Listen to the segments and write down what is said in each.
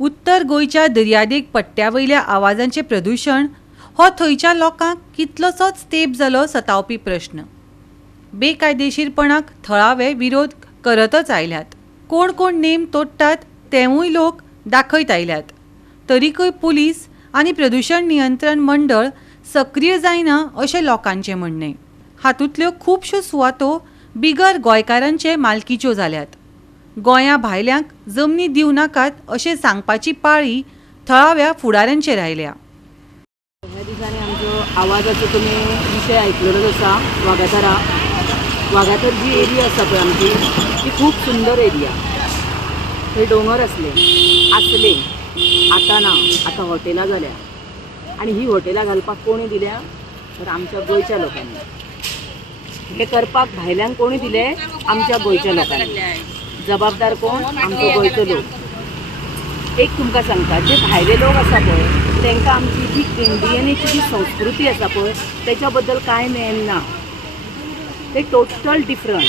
उत्तर गोंयच्या दर्यादेग पट्ट्यावयल्या आवाजांचे प्रदूषण हो थंयच्या लोकांक कितलोसोच तेंप जालो सतावपी प्रश्न। बेकायदेशीरपणाक थळावे विरोध करतच आयल्यात। कोण कोण नेम तोडटात तेवूय लोक दाखयत आयल्यात। तरीकय पुलीस आनी प्रदूषण नियंत्रण मंडळ सक्रिय जायना अशें लोकांचें म्हणणें। हातूंतल्यो खुबश्यो सुवातो बिगर गोंयकारांचे मालकीच्यो जाल्यात। गोंया भायल्यांक जमनी दिवं नाकात अशें सांगपाची पाळी थळाव्या फुडाऱ्यांचेर आयल्या। ह्या दिसांनी आमचो आवाजाचो तुमी विशय आयकलोच आसा। वागातर जी एरिया आसा पळय आमची ती खूब सुंदर एरिया। थंय दोंगर आसले आतां ना, आतां हॉटेलां जाल्या। आनी ही हॉटेलां घालपाक कोणी दिल्या तर आमच्या गोंयच्या लोकांनी। हे करपाक भायल्यांक कोणी दिले? आमच्या गोंयच्या लोकांनी। जबाबदार कोण? आमचो गोंयचो लोक। एक तुमकां सांगता, जे भायले लोक आसा पळय तांकां आमची जी इंडियनीची जी संस्कृती आसा पळय तेच्या बद्दल कांय ज्ञान ना। ते टोटल डिफरंट।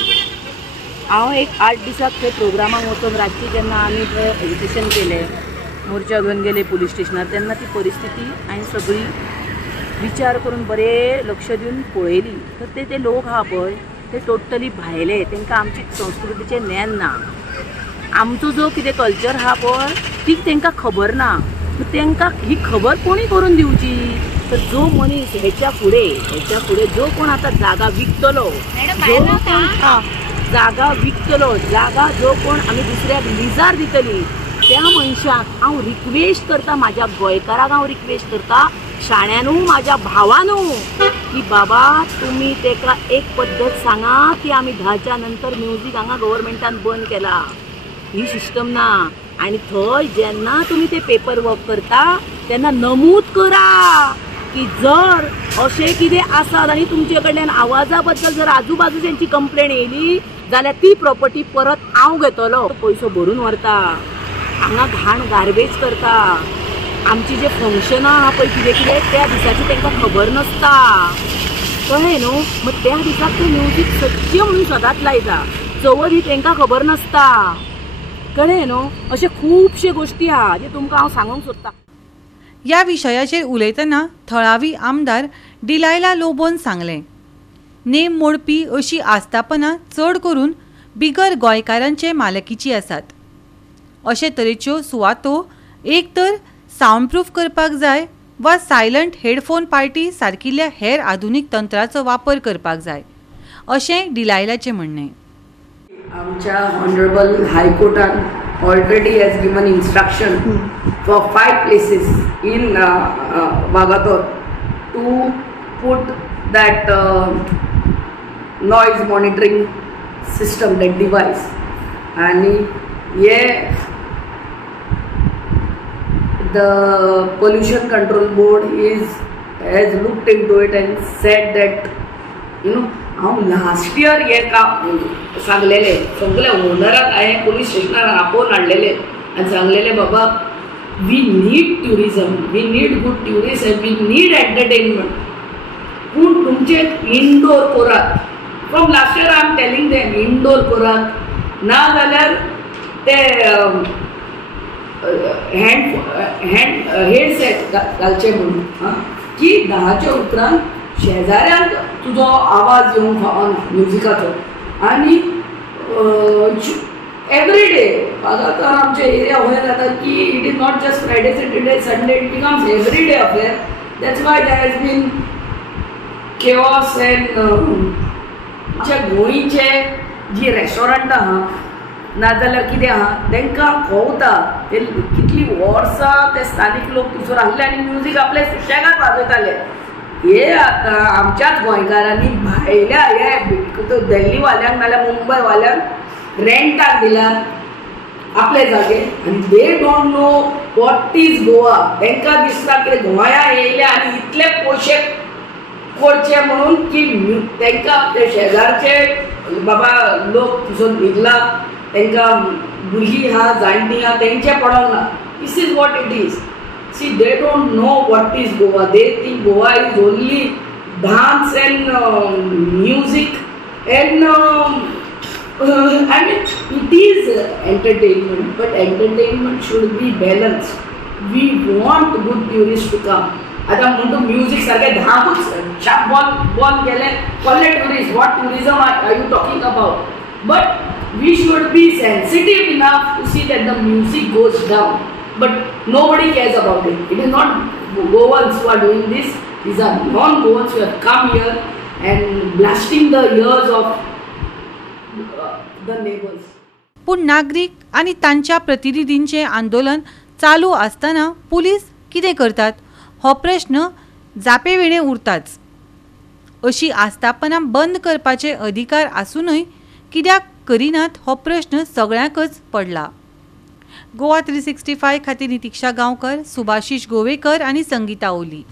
हांव एक 8 दिसाक थंय प्रोग्रामाक वचून रातची जेन्ना आमी थंय एज्युकेशन केलें, मोर्चा घेवन गेले पुलीस स्टेशनार, तेन्ना ती परिस्थिती हांवें सगळी विचार करून बरें लक्ष दिवन पळयली। तर ते लोक आहा पळय ते टोटली भायले, तांकां आमची संस्कृतीचें ज्ञान ना। आमचो जो कितें कल्चर आहा पळय ती तांकां खबर ना। तांकां ही खबर कोणी करून दिवची? तर जो मनीस हेच्या फुडें जो कोण आतां जागा विकतलो, जागा जो कोण आमी दुसऱ्याक लिजार दितली, त्या मनशाक हांव रिक्वेस्ट करता, म्हाज्या गोंयकाराक हांव रिक्वेस्ट करता, शाण्यांनू म्हाज्या भावानू, की बाबा तुमी तेका एक पद्दत सांगा की आमी 10च्या नंतर म्युजीक हांगा गव्हर्मेंटान बंद केला। ही सिस्टम ना। आनी थंय जेन्ना तुमी ते पेपर वर्क करता तेन्ना नमूद करा की जर अशें कितें आसत आनी तुमचे कडल्यान आवाजा बद्दल जर आजूबाजूच्यांची कंप्लेंट येयली जाल्यार ती प्रॉपर्टी परत हांव घेतलो। पयसो भरून व्हरता, हांगा घाण गार्बेज करता। आमची जे फंक्शनां आहा पळय कितें कितें त्या दिसाची तांकां खबर नासता, कळ्ळें न्हू? मग त्या दिसाक ते म्युजीक सत्य म्हणून सदांच लायता, चवथ ही तांकां खबर नासता, कळ्ळें न्हू? अशे खुबशे गोश्टी आहा जे तुमकां हांव सांगूंक सोदतां। ह्या विशयाचेर उलयतना थळावी आमदार डिलायला लोबोन सांगलें, नेम मोडपी अशी आस्थापनां चड करून बिगर गोंयकारांचे मालकीची आसात। अशे तरेच्यो सुवातो एक तर सावंड प्रूफ करपाक जाय वा सायलंट हेडफोन पार्टी सारकिल्ल्या हेर आधुनीक तंत्राचो वापर करपाक जाय अशें डिलायलाचें म्हणणें। आमच्या honourable हायकोर्टान already has given instruction for 5 places in Wagator to put that noise monitoring system, that device, and the pollution control board has looked into it and said that हांव लास्ट इयर हे काम सांगलेले सगळे ओनराक हांवें police स्टेशनार आपोवन हाडलेले आनी सांगलेले बाबा we need tourism, we need good tourist and we need entertainment, पूण तुमचे इनडोर करात। From last year I am telling them indoor करात, ना जाल्यार ते हेडसेट घालचे म्हणून की 10च्या उपरांत शेजाऱ्यांक तुजो आवाज येवंक फावना म्युजिकाचो। आनी एवरी डे वागातर आमचे एरिया वयर जाता की it is not just Friday Saturday Sunday, it becomes every day affair. That's why there has been chaos and आमच्या गोंयचे जी रेस्टॉरंट आहा नाजाल्यार कितें आहा तांकां कळटा ते कितली वर्सां ते स्थानीक लोक थंयसर आसले आनी म्युजीक आपले सुशेगाद वाजयताले। हे आता आमच्याच गोंयकारांनी भायल्या हे दिल्लीवाल्यांक नाल्यार मुंबयवाल्यांक रेंटाक दिल्यात आपले जागे आनी they don't know what is Goa. तांकां दिसता की गोंया येयले आनी इतले पयशे करचे म्हणून की तांकां ते शेजारचे बाबा लोक थंयसर न्हिदला, तांकां भुरगीं आहा जाणटी आहा तेंचे पडोंक ना। This is what it is. See, they don't know what is Goa. They think Goa is only dance and music and I mean It is entertainment, but entertainment should be balanced. We want good tourists to come. आता म्हणतो music सारखे धाकूच छाप बॉल गेले कसले tourist, what tourism are you talking about? But we should be sensitive enough to see that the music goes down, but nobody cares about it. It is not Goans who are doing this. These are non-Goans who have come here and blasting the ears of the neighbors. पूण नागरिक आणि तांच्या प्रतिनिधींचे आंदोलन चालू असताना police कितें करतात हो प्रश्न जापेवेणे उरताच. अशी आस्थापनां बंद करपाचे अधिकार आसूनय कित्याक करिनात हो प्रश्न सगळ्यांकच पडला. गोवा 365 खातीर नितीक्षा गांवकर, सुभाशीश गोवेकर आनी संगीता ओली.